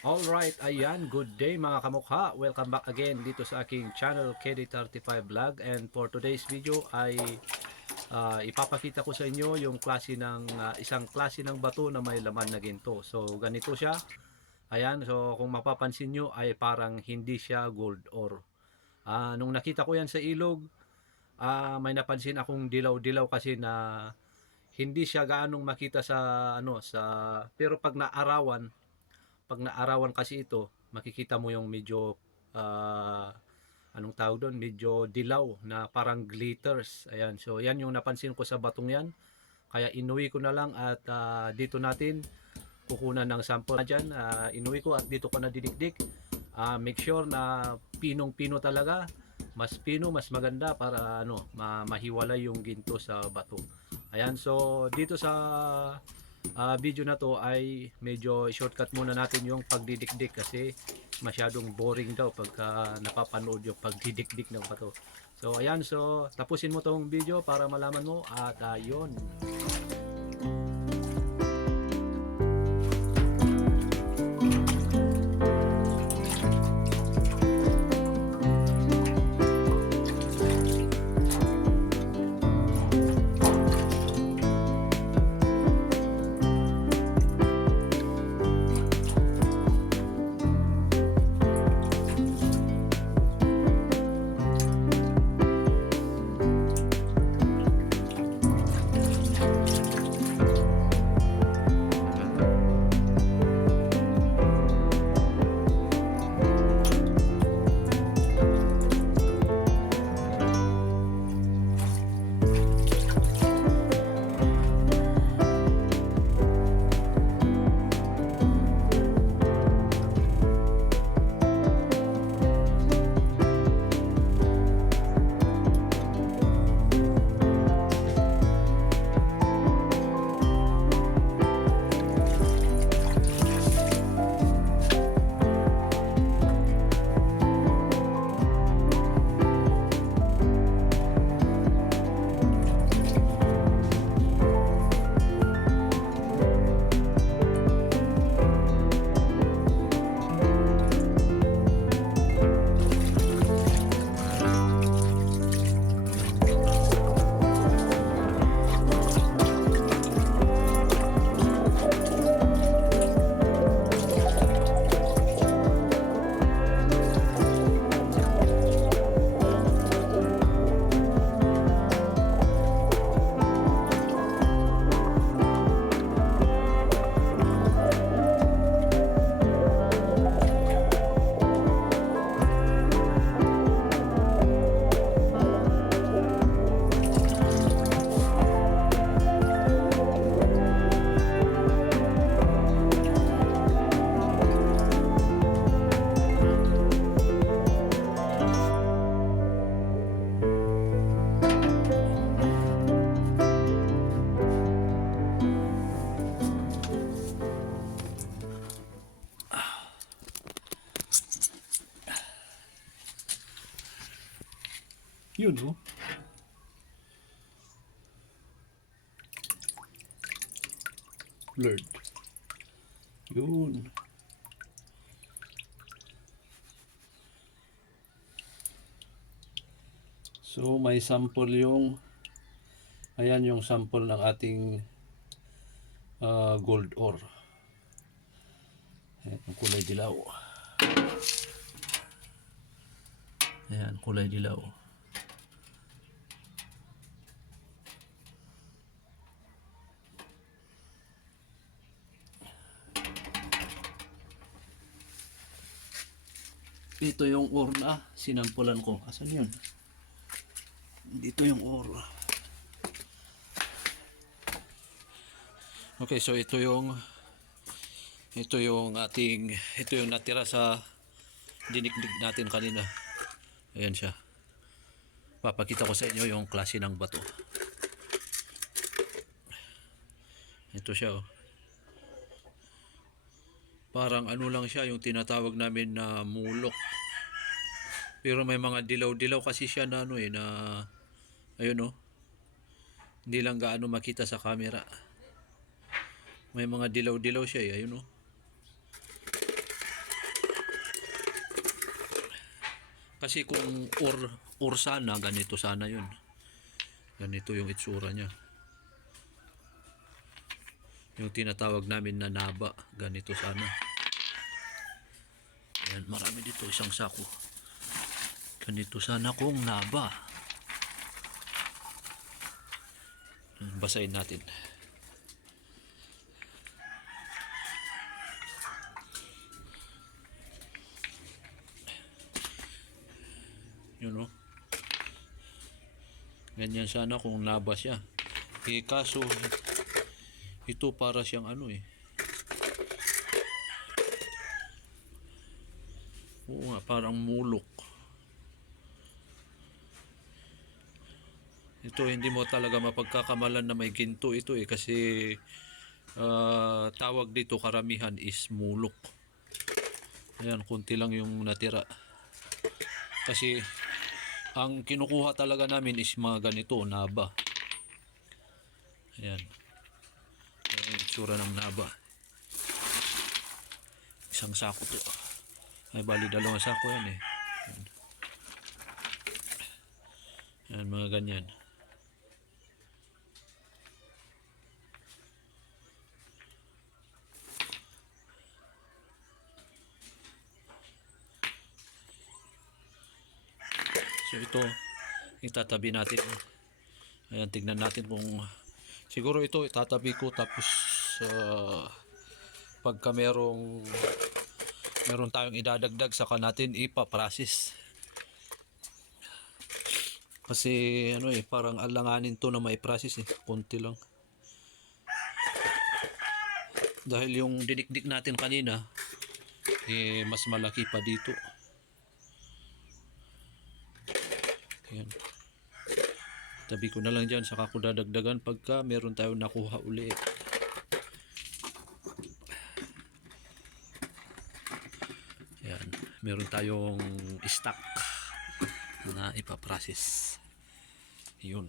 Alright, ayan, good day mga kamukha. Welcome back again dito sa aking channel KD35 Vlog and for today's video ay ah, ipapakita ko sa inyo yung klase ng ah, isang klase ng bato na may laman na ginto. So ganito siya. Ayan, so kung mapapansin nyo ay parang hindi siya gold ore. Ah, nung nakita ko yan sa ilog, ah, may napansin akong dilaw-dilaw kasi na hindi siya gaanong makita sa ano sa pero pag naarawan pag naarawan kasi ito, makikita mo yung medyo ah, anong tawag doon, medyo dilaw na parang glitters. Ayan, so yan yung napansin ko sa batong yan. Kaya inuwi ko na lang at ah, dito natin kukunan ng sample dyan. Ah, inuwi ko at dito ko na didikdik. Ah, make sure na pinong-pino talaga. Mas pino, mas maganda para ano, ma- mahiwalay yung ginto sa bato. Ayan, so dito sa ah, video na to ay medyo shortcut muna natin yung pagdidikdik kasi masyadong boring daw pagka napapanood yung pagdidikdik ng bato. So ayan, so tapusin mo tong video para malaman mo at ayun. Yun oh. Blurred. Yun. So may sample yung ayan yung sample ng ating ah, gold ore. Ayan, yung kulay dilaw. Ayan, kulay dilaw. Ito yung ore na sinampulan ko. Asan yun? Dito yung ore. Okay, so ito yung ito yung ating ito yung natira sa dinikdik natin kanina. Ayan siya. Papakita ko sa inyo yung klase ng bato. Ito siya oh. Parang ano lang siya yung tinatawag namin na mulok. Pero may mga dilaw-dilaw kasi siya na ano eh, na, ayun oh, hindi lang gaano makita sa camera. May mga dilaw-dilaw siya eh, ayun oh. Kasi kung or, or sana, ganito sana yun. Ganito yung itsura niya. Yung tinatawag namin na naba, ganito sana. Ayan, marami dito, isang sako. Ganito sana kung naba. Basahin natin. Yun o. Ganyan sana kung naba siya. Eh kaso, ito para siyang ano eh. Oo nga, parang mulok. Ito hindi mo talaga mapagkakamalan na may ginto ito eh kasi ah, tawag dito karamihan is mulok. Ayan, kunti lang yung natira. Kasi ang kinukuha talaga namin is mga ganito, naba. Ayan. Ayan yung itsura ng naba. Isang sako to. Ay, bali dalawang sako yan eh. Ayan. Ayan, mga ganyan. So ito, itatabi natin. Ayan, tignan natin kung siguro ito itatabi ko tapos uh, pagka merong meron tayong idadagdag saka natin ipaprocess. Kasi ano eh, parang alanganin to na mai-process eh, konti lang. Dahil yung dinikdik natin kanina, eh mas malaki pa dito. Ayan. Tabi ko na lang dyan, saka ko dadagdagan pagka meron tayong nakuha uli. Ayan. Meron tayong stock na ipaprocess. Yun.